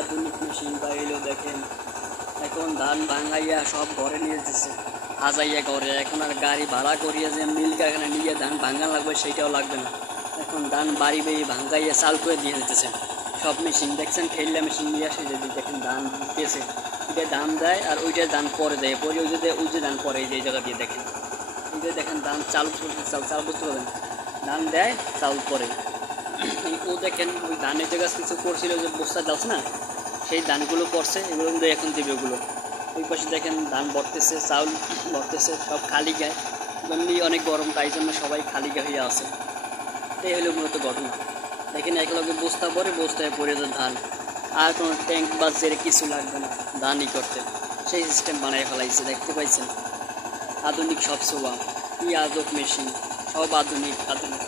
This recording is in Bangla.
আধুনিক মেশিন বাইরেও দেখেন। এখন ধান ভাঙাইয়া সব ঘরে নিয়ে যেতেছে, হাজাইয়া ঘরে। এখন আর গাড়ি ভাড়া করিয়া যে মিল কারখানা নিয়ে ধান ভাঙা লাগবে সেইটাও লাগবে না। এখন ধান বাড়ি বেড়ি ভাঙাইয়া চাল করে দিয়ে দিতেছে সব মেশিন। দেখছেন ঠেল্লা মেশিন নিয়ে আসে যদি দেখেন ধান দিতেছে, এটা ধান দেয় আর ওইটা ধান পরে দেয়, পরে ওই যে ধান পরে এই জায়গা দিয়ে দেখেন, এই যে দেখেন ধান চাল চাল বুঝতে পারবেন, ধান দেয় চাল পরে। ও দেখেন ওই ধানের জায়গা কিছু করছিল যে বস্তা যাচ্ছে না, সেই ধানগুলো পড়ছে, এগুলো কিন্তু এখন দেবে ওগুলো। ওই পাশে দেখেন ধান ভরতেছে, চাউল ভরতেছে, সব খালি গায়ে। এমনি অনেক গরম, তাই জন্য সবাই খালি গায়ে হয়ে আছে। এটাই হলো মূলত ঘটনা। দেখেন একলগে বস্তা পরে, বস্তায় পড়ে যে ধান, আর কোনো ট্যাঙ্ক বা জেরে কিছু লাগবে না ধানই করতে, সেই সিস্টেম বানাই ফেলাইছে। দেখতে পাইছেন আধুনিক সব সোয়া, কি আজব মেশিন, সব আধুনিক আধুনিক।